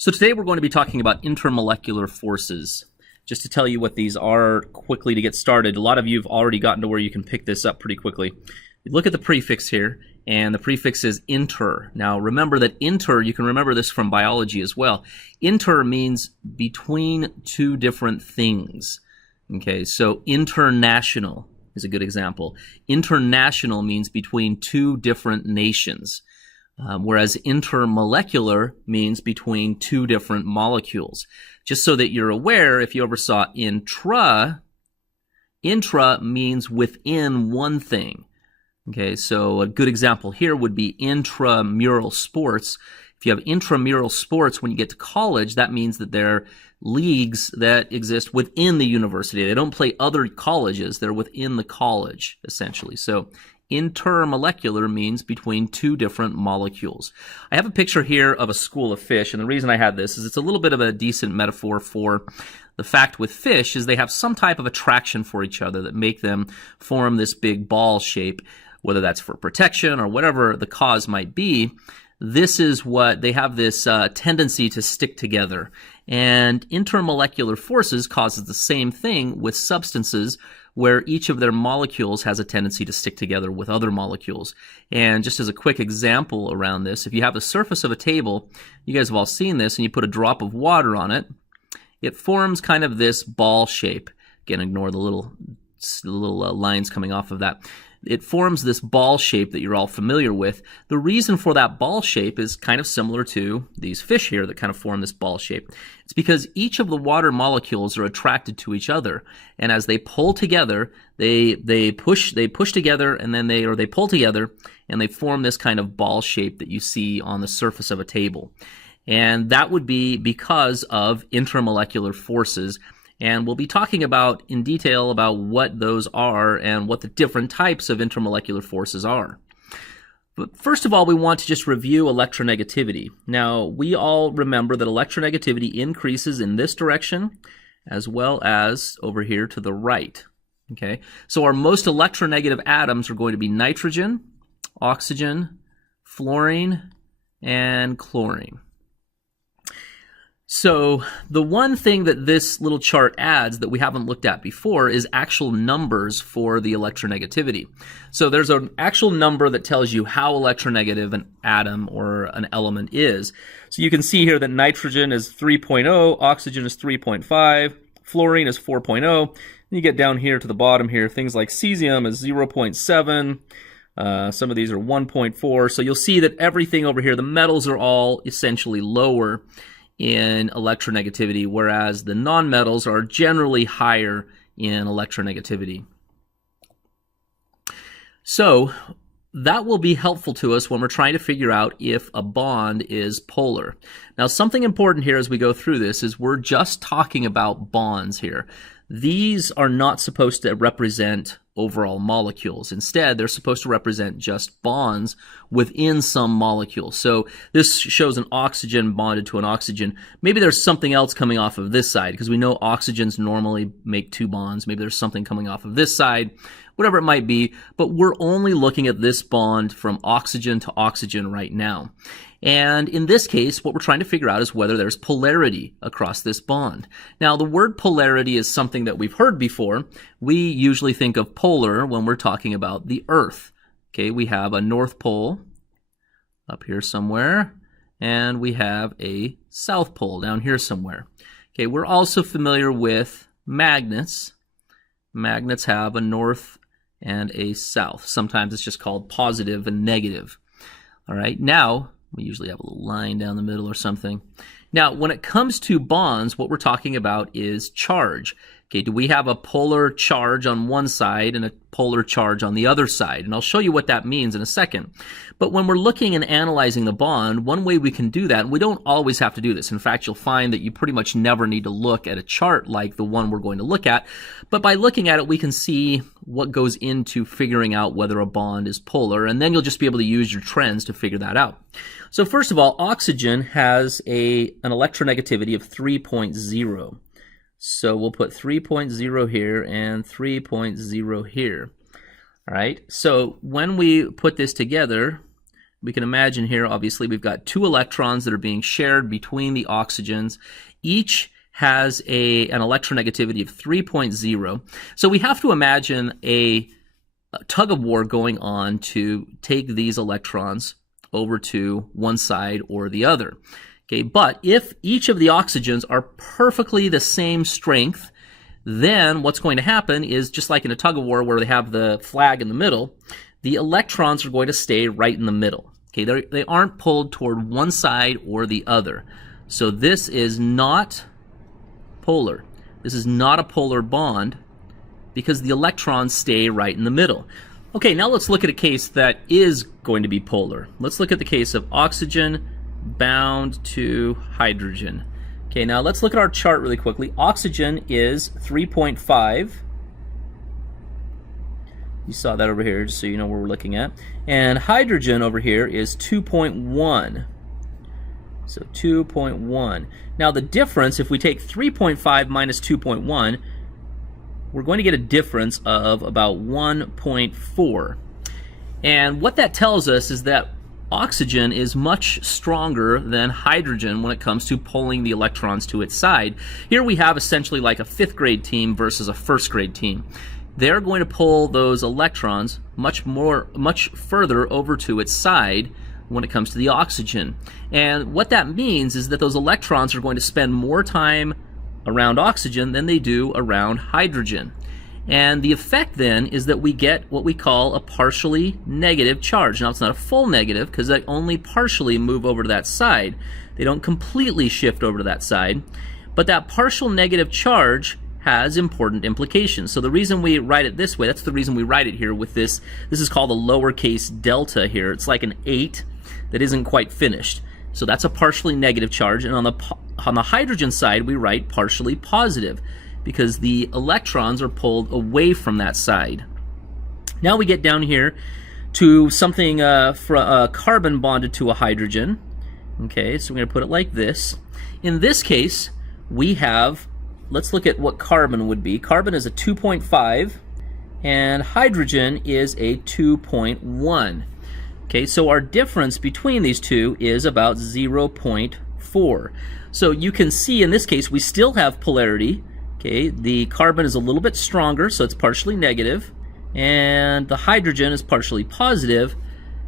So today we're going to be talking about intermolecular forces. Just to tell you what these are quickly to get started, a lot of you have already gotten to where you can pick this up pretty quickly. You look at the prefix here, and the prefix is inter. Now remember that inter, you can remember this from biology as well. Inter means between two different things. Okay, so international is a good example. International means between two different nations. Whereas intermolecular means between two different molecules. Just so that you're aware, if you ever saw intra means within one thing. Okay, so a good example here would be intramural sports. If you have intramural sports when you get to college, that means that they're leagues that exist within the university. They don't play other colleges, they're within the college, essentially. So intermolecular means between two different molecules. I have a picture here of a school of fish, and the reason I had this is it's a little bit of a decent metaphor for the fact with fish is they have some type of attraction for each other that make them form this big ball shape, whether that's for protection or whatever the cause might be. This is what they have, this tendency to stick together. And intermolecular forces causes the same thing with substances where each of their molecules has a tendency to stick together with other molecules. And just as a quick example around this, if you have the surface of a table, you guys have all seen this, and you put a drop of water on it, it forms kind of this ball shape. Again, ignore the little lines coming off of that. It forms this ball shape that you're all familiar with. The reason for that ball shape is kind of similar to these fish here that kind of form this ball shape. It's because each of the water molecules are attracted to each other, and as they pull together, they push together, and then they pull together, and they form this kind of ball shape that you see on the surface of a table. And that would be because of intermolecular forces. And we'll be talking about in detail about what those are and what the different types of intermolecular forces are. But first of all, we want to just review electronegativity. Now, we all remember that electronegativity increases in this direction as well as over here to the right. Okay, so our most electronegative atoms are going to be nitrogen, oxygen, fluorine, and chlorine. So the one thing that this little chart adds that we haven't looked at before is actual numbers for the electronegativity. So there's an actual number that tells you how electronegative an atom or an element is. So you can see here that nitrogen is 3.0, oxygen is 3.5, fluorine is 4.0. And you get down here to the bottom here, things like cesium is 0.7. Some of these are 1.4. So you'll see that everything over here, the metals are all essentially lower in electronegativity, whereas the nonmetals are generally higher in electronegativity. So that will be helpful to us when we're trying to figure out if a bond is polar. Now, something important here as we go through this is we're just talking about bonds here. These are not supposed to represent overall molecules. Instead, they're supposed to represent just bonds within some molecules. So this shows an oxygen bonded to an oxygen. Maybe there's something else coming off of this side, because we know oxygens normally make two bonds. Maybe there's something coming off of this side, whatever it might be, but we're only looking at this bond from oxygen to oxygen right now. And in this case, what we're trying to figure out is whether there's polarity across this bond. Now, the word polarity is something that we've heard before. We usually think of polar when we're talking about the Earth. Okay, we have a North Pole up here somewhere, and we have a South Pole down here somewhere. Okay, we're also familiar with magnets. Magnets have a north and a south. Sometimes it's just called positive and negative. All right, now we usually have a little line down the middle or something. Now, when it comes to bonds, what we're talking about is charge. Okay, do we have a polar charge on one side and a polar charge on the other side? And I'll show you what that means in a second. But when we're looking and analyzing the bond, one way we can do that, and we don't always have to do this. In fact, you'll find that you pretty much never need to look at a chart like the one we're going to look at. But by looking at it, we can see what goes into figuring out whether a bond is polar, and then you'll just be able to use your trends to figure that out. So first of all, oxygen has an electronegativity of 3.0. So we'll put 3.0 here and 3.0 here. All right, so when we put this together, we can imagine here, obviously, we've got two electrons that are being shared between the oxygens. Each has an electronegativity of 3.0. So we have to imagine a tug of war going on to take these electrons over to one side or the other. Okay, but if each of the oxygens are perfectly the same strength, then what's going to happen is, just like in a tug of war where they have the flag in the middle, the electrons are going to stay right in the middle. Okay, they aren't pulled toward one side or the other. So this is not polar. This is not a polar bond because the electrons stay right in the middle. Okay, now let's look at a case that is going to be polar. Let's look at the case of oxygen bound to hydrogen. Okay, now let's look at our chart really quickly. Oxygen is 3.5. You saw that over here, just so you know where we're looking at. And hydrogen over here is 2.1. So 2.1. Now the difference, if we take 3.5 minus 2.1, we're going to get a difference of about 1.4. And what that tells us is that oxygen is much stronger than hydrogen when it comes to pulling the electrons to its side. Here we have essentially like a 5th grade team versus a 1st grade team. They're going to pull those electrons much further over to its side when it comes to the oxygen. And what that means is that those electrons are going to spend more time around oxygen than they do around hydrogen. And the effect then is that we get what we call a partially negative charge. Now it's not a full negative because they only partially move over to that side. They don't completely shift over to that side. But that partial negative charge has important implications. So the reason we write it this way, that's the reason we write it here with this. This is called a lowercase delta here. It's like an 8 that isn't quite finished. So that's a partially negative charge. And on the hydrogen side, we write partially positive because the electrons are pulled away from that side. Now we get down here to something carbon bonded to a hydrogen. Okay, so we're going to put it like this. In this case, we have, let's look at what carbon would be. Carbon is a 2.5 and hydrogen is a 2.1. Okay, so our difference between these two is about 0.4. So you can see in this case we still have polarity. Okay, the carbon is a little bit stronger, so it's partially negative, and the hydrogen is partially positive.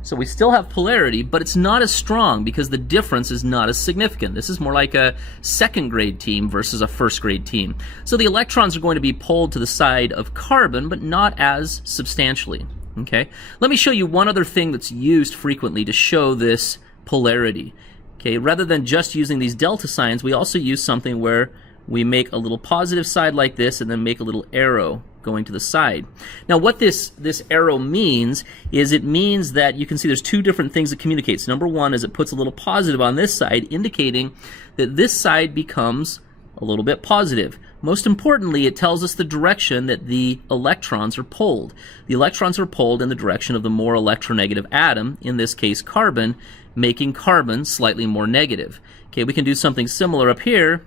So we still have polarity, but it's not as strong because the difference is not as significant. This is more like a 2nd grade team versus a 1st grade team. So the electrons are going to be pulled to the side of carbon, but not as substantially. Okay, let me show you one other thing that's used frequently to show this polarity. Okay, rather than just using these delta signs, we also use something where we make a little positive side like this and then make a little arrow going to the side. Now what this arrow means is it means that you can see there's two different things it communicates. Number one is it puts a little positive on this side, indicating that this side becomes a little bit positive. Most importantly, it tells us the direction that the electrons are pulled. The electrons are pulled in the direction of the more electronegative atom, in this case carbon, making carbon slightly more negative. Okay, we can do something similar up here.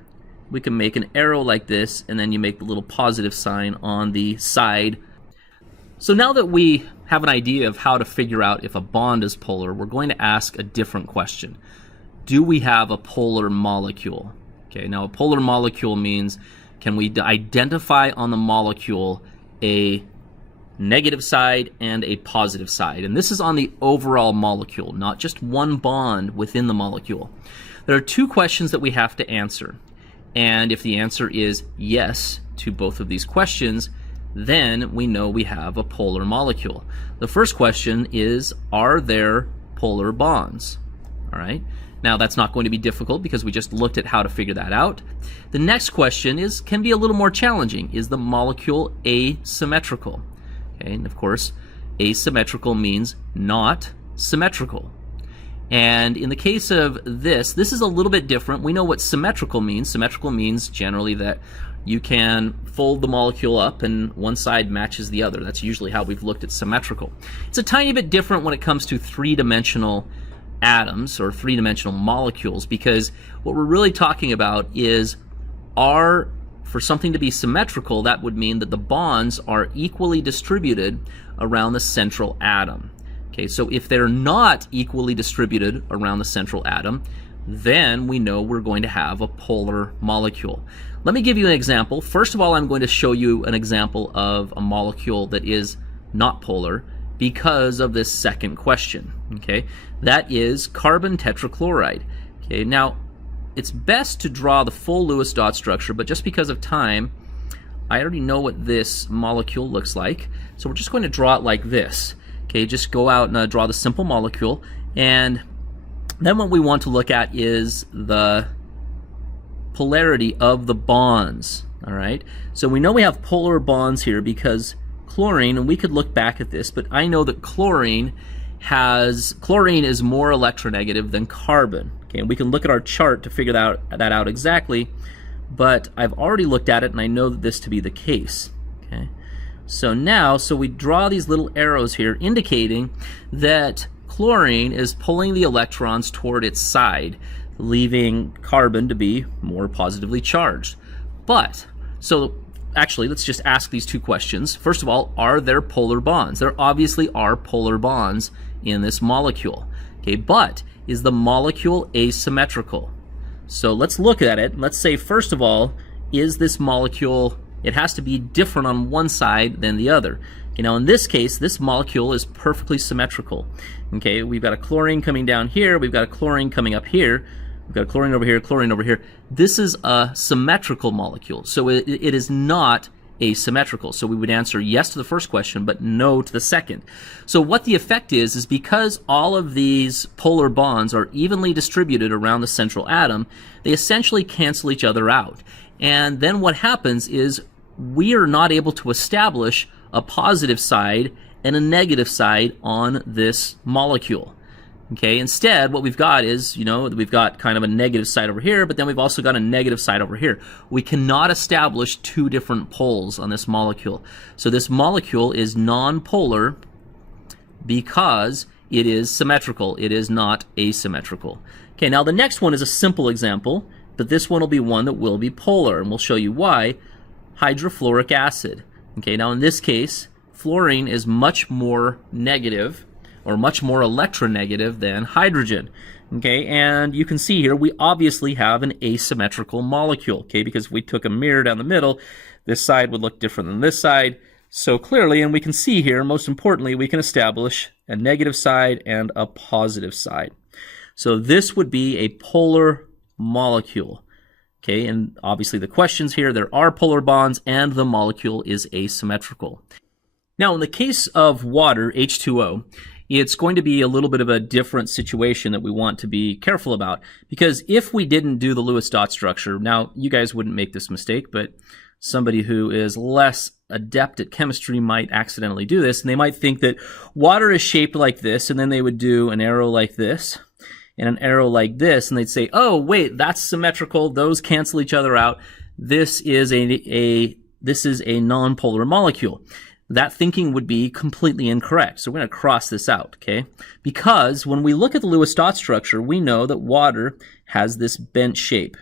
We can make an arrow like this, and then you make the little positive sign on the side. So now that we have an idea of how to figure out if a bond is polar, we're going to ask a different question. Do we have a polar molecule? Okay, now a polar molecule means, can we identify on the molecule a negative side and a positive side? And this is on the overall molecule, not just one bond within the molecule. There are two questions that we have to answer. And if the answer is yes to both of these questions, then we know we have a polar molecule. The first question is, are there polar bonds? All right. Now that's not going to be difficult because we just looked at how to figure that out. The next question can be a little more challenging. Is the molecule asymmetrical? Okay, and of course, asymmetrical means not symmetrical. And in the case of this is a little bit different. We know what symmetrical means. Symmetrical means generally that you can fold the molecule up and one side matches the other. That's usually how we've looked at symmetrical. It's a tiny bit different when it comes to three-dimensional atoms or three-dimensional molecules, because what we're really talking about is, for something to be symmetrical, that would mean that the bonds are equally distributed around the central atom. Okay, so if they're not equally distributed around the central atom, then we know we're going to have a polar molecule. Let me give you an example. First of all, I'm going to show you an example of a molecule that is not polar because of this second question. Okay, that is carbon tetrachloride. Okay, now it's best to draw the full Lewis dot structure, but just because of time, I already know what this molecule looks like, so we're just going to draw it like this. Okay, just go out and draw the simple molecule, and then what we want to look at is the polarity of the bonds. All right, so we know we have polar bonds here because chlorine, and we could look back at this, but I know that chlorine is more electronegative than carbon. Okay, and we can look at our chart to figure that out exactly, but I've already looked at it and I know that this to be the case. Okay, so we draw these little arrows here indicating that chlorine is pulling the electrons toward its side, leaving carbon to be more positively charged. But, so actually, let's just ask these two questions. First of all, are there polar bonds? There obviously are polar bonds in this molecule. Okay, but is the molecule asymmetrical? So let's look at it. Let's say, first of all, is this molecule, it has to be different on one side than the other. Okay, now in this case, this molecule is perfectly symmetrical. Okay, we've got a chlorine coming down here, we've got a chlorine coming up here, we've got a chlorine over here, chlorine over here. This is a symmetrical molecule, so it is not asymmetrical. So we would answer yes to the first question, but no to the second. So what the effect is because all of these polar bonds are evenly distributed around the central atom, they essentially cancel each other out. And then what happens is we are not able to establish a positive side and a negative side on this molecule. Okay, instead what we've got is, we've got kind of a negative side over here, but then we've also got a negative side over here. We cannot establish two different poles on this molecule. So this molecule is non-polar because it is symmetrical. It is not asymmetrical. Okay, now the next one is a simple example, but this one will be one that will be polar, and we'll show you why. Hydrofluoric acid. Okay, now in this case, fluorine is much more negative or much more electronegative than hydrogen. Okay, and you can see here we obviously have an asymmetrical molecule, okay, because if we took a mirror down the middle, this side would look different than this side. So clearly, and we can see here, most importantly, we can establish a negative side and a positive side. So this would be a polar molecule. Okay, and obviously the questions here, there are polar bonds and the molecule is asymmetrical. Now in the case of water, H2O, it's going to be a little bit of a different situation that we want to be careful about, because if we didn't do the Lewis dot structure, now you guys wouldn't make this mistake, but somebody who is less adept at chemistry might accidentally do this, and they might think that water is shaped like this, and then they would do an arrow like this and an arrow like this, and they'd say, oh wait, that's symmetrical, those cancel each other out, this is a non-polar molecule. That thinking would be completely incorrect. So we're going to cross this out, okay? Because when we look at the Lewis dot structure, we know that water has this bent shape,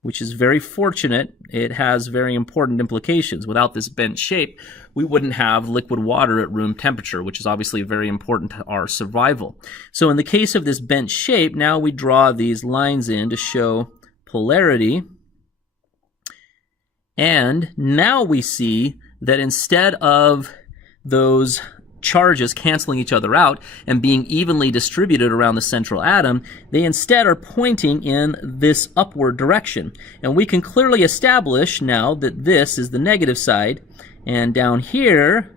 which is very fortunate. It has very important implications. Without this bent shape, we wouldn't have liquid water at room temperature, which is obviously very important to our survival. So in the case of this bent shape, now we draw these lines in to show polarity. And now we see that instead of those charges canceling each other out and being evenly distributed around the central atom, they instead are pointing in this upward direction. And we can clearly establish now that this is the negative side, and down here,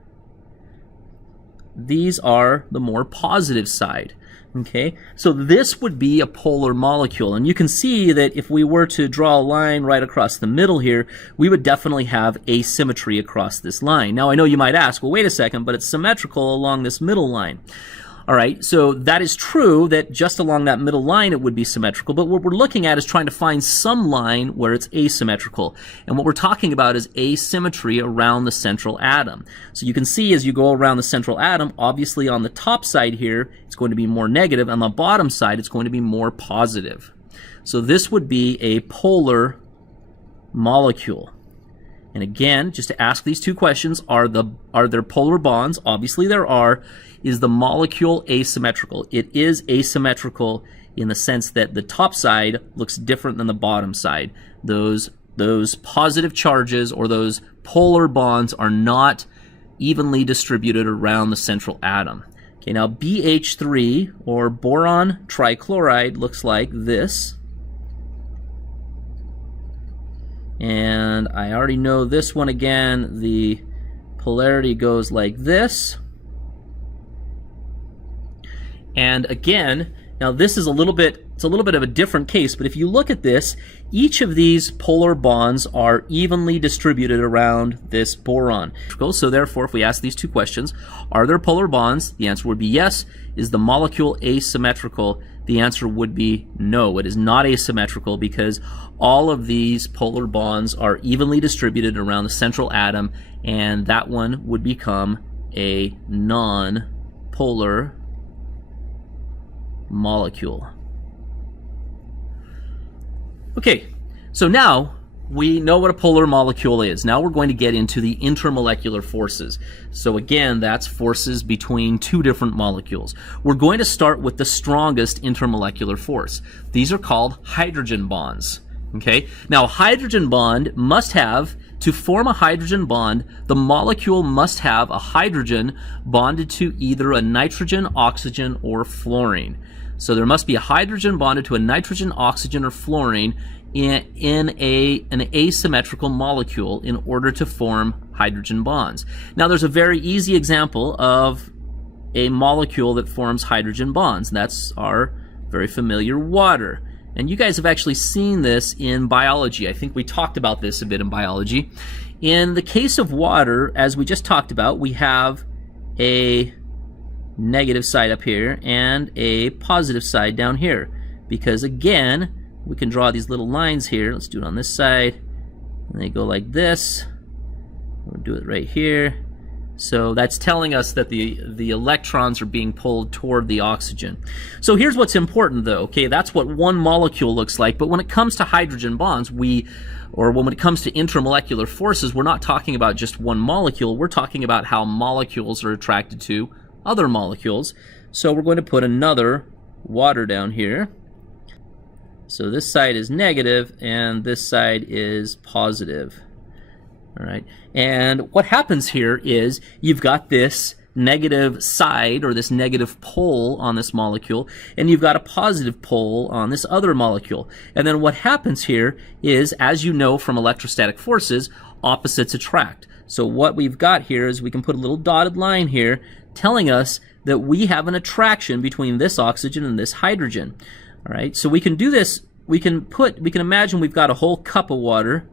these are the more positive side. Okay, so this would be a polar molecule, and you can see that if we were to draw a line right across the middle here, we would definitely have asymmetry across this line. Now I know you might ask, well wait a second, but it's symmetrical along this middle line. All right, so that is true that just along that middle line it would be symmetrical, but what we're looking at is trying to find some line where it's asymmetrical. And what we're talking about is asymmetry around the central atom. So you can see as you go around the central atom, obviously on the top side here, it's going to be more negative. On the bottom side, it's going to be more positive. So this would be a polar molecule. And again, just to ask these two questions, are there polar bonds? Obviously there are. Is the molecule asymmetrical? It is asymmetrical in the sense that the top side looks different than the bottom side. Those positive charges or those polar bonds are not evenly distributed around the central atom. Okay, now BH3 or boron trichloride looks like this. And I already know this one again. The polarity goes like this. And again, now this is it's a little bit of a different case, but if you look at this, each of these polar bonds are evenly distributed around this boron. So therefore, if we ask these two questions, are there polar bonds? The answer would be yes. Is the molecule asymmetrical? The answer would be no. It is not asymmetrical because all of these polar bonds are evenly distributed around the central atom, and that one would become a non-polar molecule. Okay, so now we know what a polar molecule is. Now we're going to get into the intermolecular forces. So again, that's forces between two different molecules. We're going to start with the strongest intermolecular force. These are called hydrogen bonds. Okay, now a hydrogen bond must have, to form a hydrogen bond, the molecule must have a hydrogen bonded to either a nitrogen, oxygen, or fluorine. So there must be a hydrogen bonded to a nitrogen, oxygen, or fluorine in an asymmetrical molecule in order to form hydrogen bonds. Now there's a very easy example of a molecule that forms hydrogen bonds, and that's our very familiar water. And you guys have actually seen this in biology. I think we talked about this a bit in biology. In the case of water, as we just talked about, we have a negative side up here and a positive side down here, because again, we can draw these little lines here. Let's do it on this side, and they go like this. We'll do it right here. So that's telling us that the electrons are being pulled toward the oxygen. So here's what's important though, okay, that's what one molecule looks like, but when it comes to hydrogen bonds, when it comes to intermolecular forces, we're not talking about just one molecule, we're talking about how molecules are attracted to other molecules. So we're going to put another water down here. So this side is negative and this side is positive. All right, and what happens here is you've got this negative side or this negative pole on this molecule, and you've got a positive pole on this other molecule. And then what happens here is, as you know from electrostatic forces, opposites attract. So what we've got here is we can put a little dotted line here telling us that we have an attraction between this oxygen and this hydrogen. All right, so we can do this, we can imagine we've got a whole cup of water.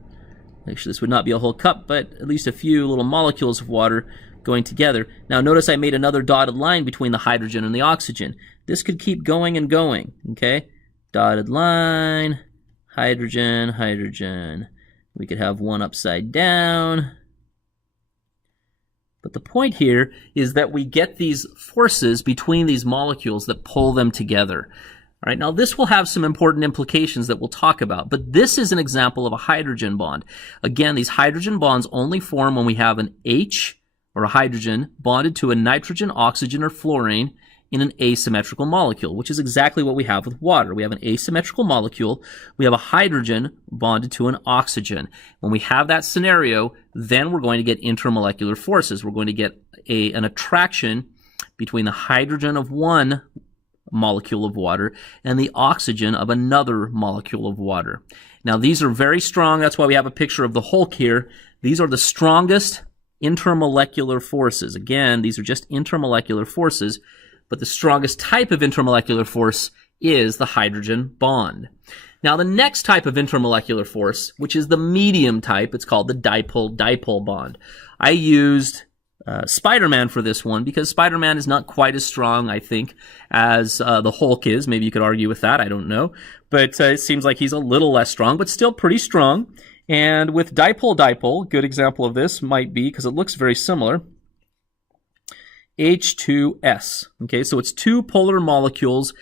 Actually, this would not be a whole cup, but at least a few little molecules of water going together. Now notice I made another dotted line between the hydrogen and the oxygen. This could keep going and going, okay? Dotted line, hydrogen, hydrogen. We could have one upside down. But the point here is that we get these forces between these molecules that pull them together. All right, now this will have some important implications that we'll talk about, but this is an example of a hydrogen bond. Again, these hydrogen bonds only form when we have an H, or a hydrogen, bonded to a nitrogen, oxygen, or fluorine in an asymmetrical molecule, which is exactly what we have with water. We have an asymmetrical molecule, we have a hydrogen bonded to an oxygen. When we have that scenario, then we're going to get intermolecular forces. We're going to get an attraction between the hydrogen of one molecule of water and the oxygen of another molecule of water. Now these are very strong, that's why we have a picture of the Hulk here. These are the strongest intermolecular forces. Again, these are just intermolecular forces, but the strongest type of intermolecular force is the hydrogen bond. Now the next type of intermolecular force, which is the medium type, it's called the dipole-dipole bond. I used Spider-Man for this one because Spider-Man is not quite as strong, I think, as the Hulk is. Maybe you could argue with that, I don't know. But it seems like he's a little less strong, but still pretty strong. And with dipole-dipole, a good example of this might be, because it looks very similar, H2S. Okay, so it's two polar molecules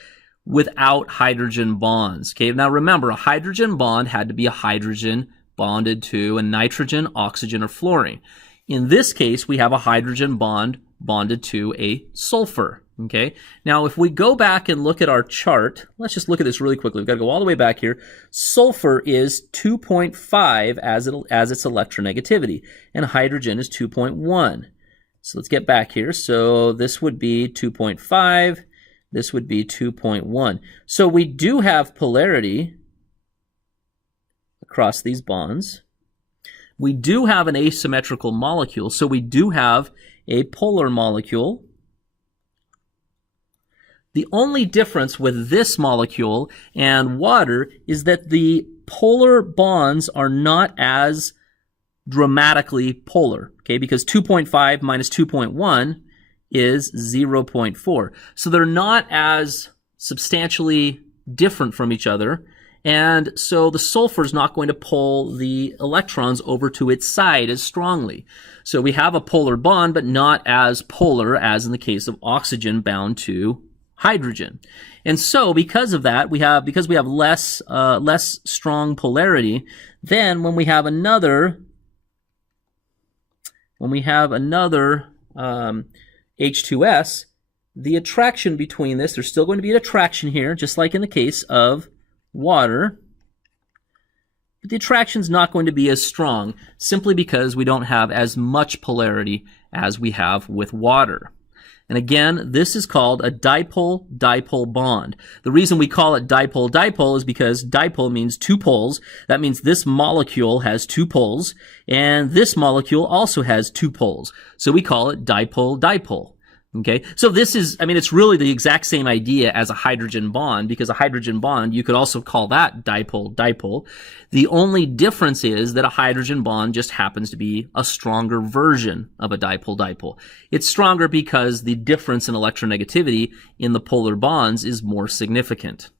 without hydrogen bonds. Okay, now remember, a hydrogen bond had to be a hydrogen bonded to a nitrogen, oxygen, or fluorine. In this case, we have a hydrogen bond bonded to a sulfur. Okay. Now, if we go back and look at our chart, let's just look at this really quickly. We've got to go all the way back here. Sulfur is 2.5 as its electronegativity, and hydrogen is 2.1. So let's get back here. So this would be 2.5. This would be 2.1. So we do have polarity across these bonds. We do have an asymmetrical molecule, so we do have a polar molecule. The only difference with this molecule and water is that the polar bonds are not as dramatically polar, okay? Because 2.5 minus 2.1 is 0.4. So they're not as substantially different from each other. And so the sulfur is not going to pull the electrons over to its side as strongly. So we have a polar bond, but not as polar as in the case of oxygen bound to hydrogen. And so because of that, because we have less strong polarity, then when we have another H2S, the attraction between this, there's still going to be an attraction here, just like in the case of water, but the attraction's not going to be as strong simply because we don't have as much polarity as we have with water. And again, this is called a dipole-dipole bond. The reason we call it dipole-dipole is because dipole means two poles. That means this molecule has two poles, and this molecule also has two poles. So we call it dipole-dipole. Okay, so this is, it's really the exact same idea as a hydrogen bond, because a hydrogen bond, you could also call that dipole-dipole. The only difference is that a hydrogen bond just happens to be a stronger version of a dipole-dipole. It's stronger because the difference in electronegativity in the polar bonds is more significant.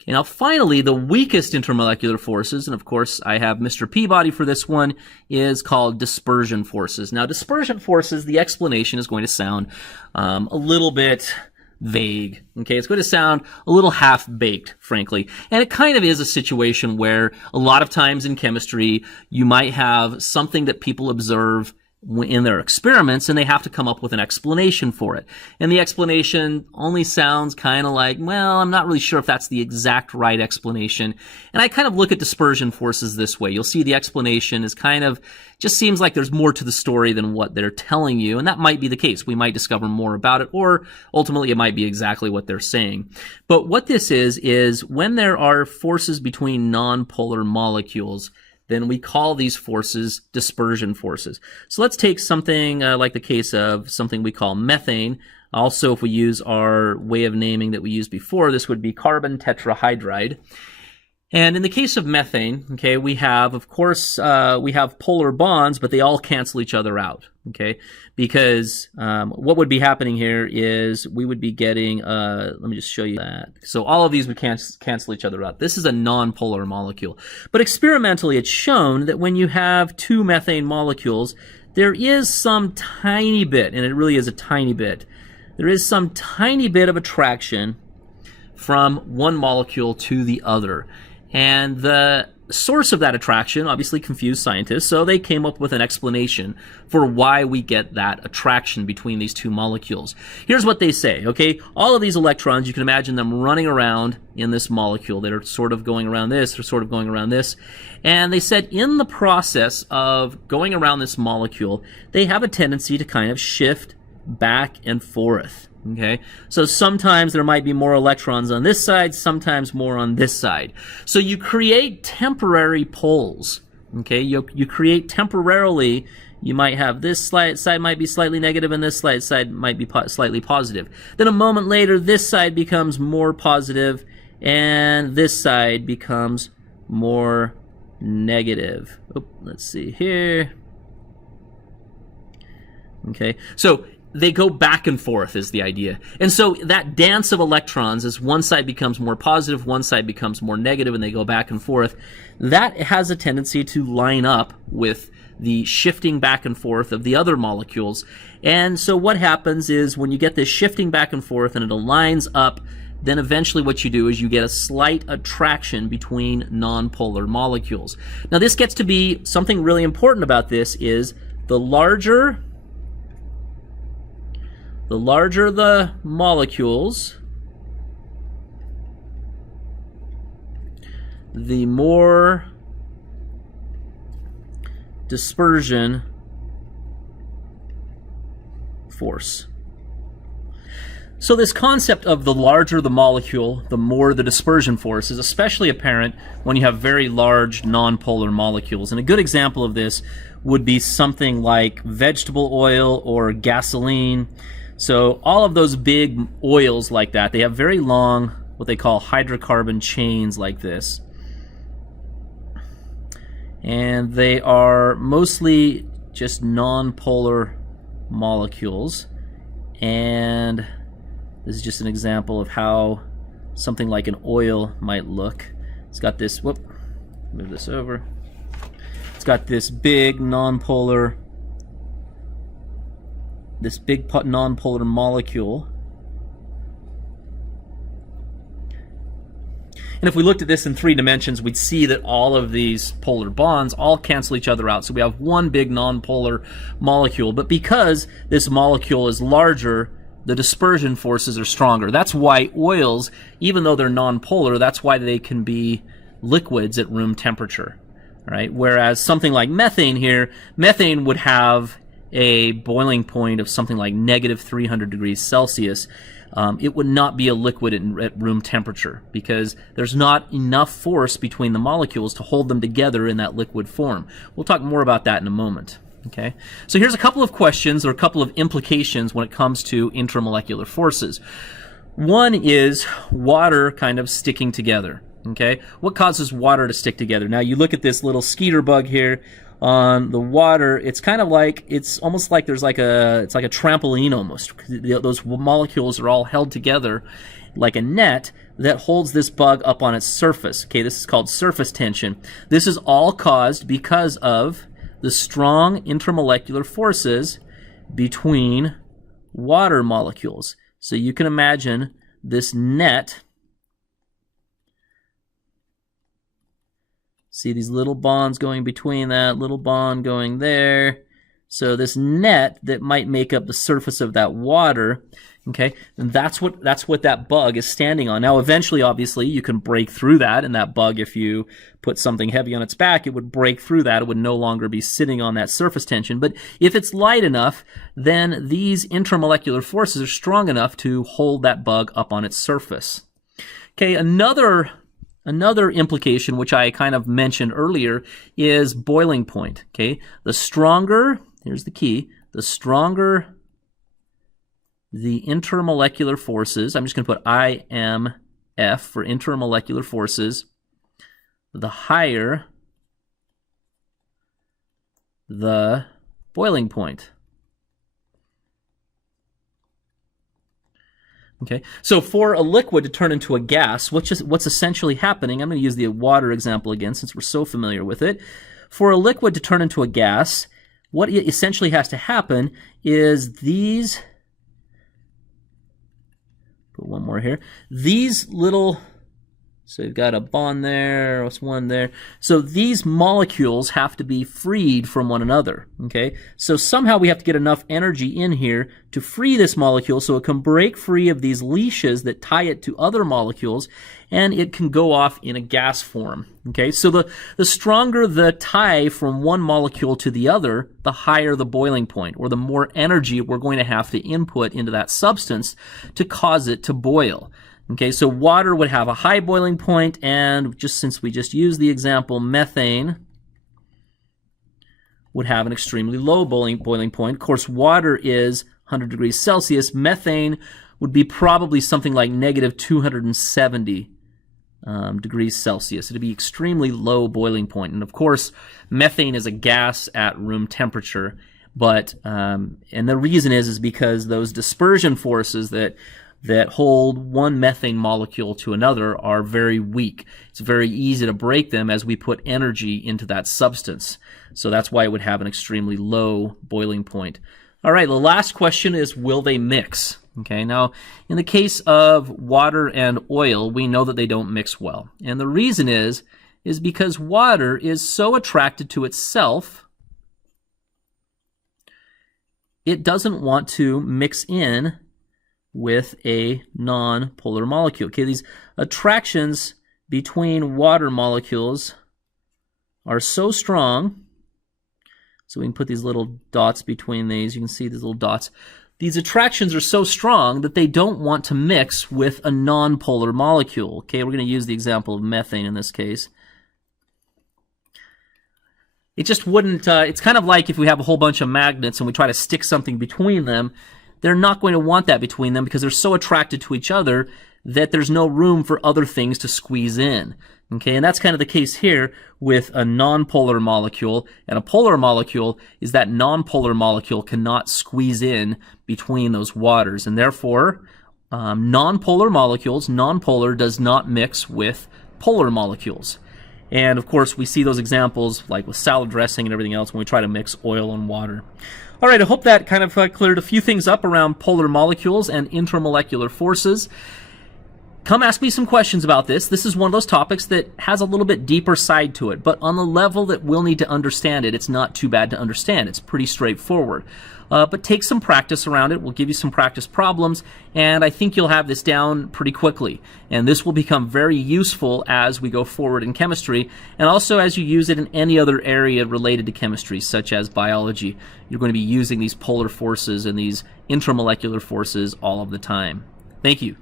Okay, now finally, the weakest intermolecular forces, and of course I have Mr. Peabody for this one, is called dispersion forces. Now dispersion forces, the explanation is going to sound a little bit vague. Okay, it's going to sound a little half-baked, frankly. And it kind of is a situation where a lot of times in chemistry, you might have something that people observe in their experiments, and they have to come up with an explanation for it. And the explanation only sounds kind of like, well, I'm not really sure if that's the exact right explanation. And I kind of look at dispersion forces this way. You'll see the explanation is kind of, just seems like there's more to the story than what they're telling you, and that might be the case. We might discover more about it, or ultimately it might be exactly what they're saying. But what this is when there are forces between nonpolar molecules, then we call these forces dispersion forces. So let's take something like the case of something we call methane. Also, if we use our way of naming that we used before, this would be carbon tetrahydride. And in the case of methane, okay, we have, of course, we have polar bonds, but they all cancel each other out, okay? Because what would be happening here is we would be getting, let me just show you that. So all of these would cancel each other out. This is a non-polar molecule. But experimentally, it's shown that when you have two methane molecules, there is some tiny bit, and it really is a tiny bit, there is some tiny bit of attraction from one molecule to the other. And the source of that attraction obviously confused scientists, so they came up with an explanation for why we get that attraction between these two molecules. Here's what they say, okay? All of these electrons, you can imagine them running around in this molecule. They're sort of going around this, they're sort of going around this. And they said in the process of going around this molecule, they have a tendency to kind of shift back and forth. Okay, so sometimes there might be more electrons on this side, sometimes more on this side. So you create temporary poles. Okay, you create temporarily, you might have this side might be slightly negative and this side might be slightly positive. Then a moment later, this side becomes more positive and this side becomes more negative. Oh, let's see here. Okay, so they go back and forth is the idea. And so that dance of electrons, as one side becomes more positive, one side becomes more negative, and they go back and forth, that has a tendency to line up with the shifting back and forth of the other molecules. And so what happens is when you get this shifting back and forth and it aligns up then eventually what you do is you get a slight attraction between nonpolar molecules. Now this gets to be something really important about this is the larger the molecules, the more dispersion force. So this concept of the larger the molecule, the more the dispersion force is especially apparent when you have very large nonpolar molecules. And a good example of this would be something like vegetable oil or gasoline. So all of those big oils like that, they have very long, what they call hydrocarbon chains like this. And they are mostly just nonpolar molecules. And this is just an example of how something like an oil might look. It's got this, move this over. It's got this big nonpolar molecule. And if we looked at this in 3 dimensions, we'd see that all of these polar bonds all cancel each other out. So we have one big nonpolar molecule. But because this molecule is larger, the dispersion forces are stronger. That's why oils, even though they're nonpolar, that's why they can be liquids at room temperature, right? Whereas something like methane here, methane would have a boiling point of something like negative 300 degrees Celsius. It would not be a liquid at room temperature because there's not enough force between the molecules to hold them together in that liquid form. We'll talk more about that in a moment. Okay, so here's a couple of questions or a couple of implications when it comes to intermolecular forces. One is water kind of sticking together. Okay, what causes water to stick together? Now you look at this little skeeter bug here on the water. It's kind of like, it's almost like there's like it's like a trampoline almost. Those molecules are all held together like a net that holds this bug up on its surface. Okay, this is called surface tension. This is all caused because of the strong intermolecular forces between water molecules. So you can imagine this net. See these little bonds going between that, little bond going there. So this net that might make up the surface of that water, okay, and that's what that bug is standing on. Now eventually, obviously, you can break through that, and that bug, if you put something heavy on its back, it would break through that. It would no longer be sitting on that surface tension. But if it's light enough, then these intermolecular forces are strong enough to hold that bug up on its surface. Okay, another implication, which I kind of mentioned earlier, is boiling point. Okay, the stronger, here's the key, the stronger the intermolecular forces, I'm just going to put IMF for intermolecular forces, the higher the boiling point. Okay, so for a liquid to turn into a gas, what's essentially happening, I'm going to use the water example again since we're so familiar with it. For a liquid to turn into a gas, what essentially has to happen is these, put one more here, these little, so you've got a bond there, what's one there, so these molecules have to be freed from one another, okay? So somehow we have to get enough energy in here to free this molecule so it can break free of these leashes that tie it to other molecules, and it can go off in a gas form, okay? So the stronger the tie from one molecule to the other, the higher the boiling point, or the more energy we're going to have to input into that substance to cause it to boil. Okay, so water would have a high boiling point, and just since we just used the example, methane would have an extremely low boiling point. Of course, water is 100 degrees Celsius. Methane would be probably something like negative 270 degrees Celsius. It would be extremely low boiling point. And of course, methane is a gas at room temperature, but and the reason is because those dispersion forces that hold one methane molecule to another are very weak. It's very easy to break them as we put energy into that substance. So that's why it would have an extremely low boiling point. All right, the last question is, will they mix? Okay, now in the case of water and oil, we know that they don't mix well. And the reason is because water is so attracted to itself, it doesn't want to mix in with a non-polar molecule. Okay, these attractions between water molecules are so strong. So we can put these little dots between these. You can see these little dots. These attractions are so strong that they don't want to mix with a non-polar molecule. Okay, we're going to use the example of methane in this case. It just wouldn't, it's kind of like if we have a whole bunch of magnets and we try to stick something between them. They're not going to want that between them because they're so attracted to each other that there's no room for other things to squeeze in. Okay, and that's kind of the case here with a non-polar molecule. And a polar molecule is that non-polar molecule cannot squeeze in between those waters. And therefore, non-polar molecules, non-polar does not mix with polar molecules. And of course, we see those examples like with salad dressing and everything else when we try to mix oil and water. All right, I hope that kind of cleared a few things up around polar molecules and intermolecular forces. Come ask me some questions about this. This is one of those topics that has a little bit deeper side to it, but on the level that we'll need to understand it, it's not too bad to understand. It's pretty straightforward. But take some practice around it. We'll give you some practice problems, and I think you'll have this down pretty quickly. And this will become very useful as we go forward in chemistry, and also as you use it in any other area related to chemistry, such as biology. You're going to be using these polar forces and these intramolecular forces all of the time. Thank you.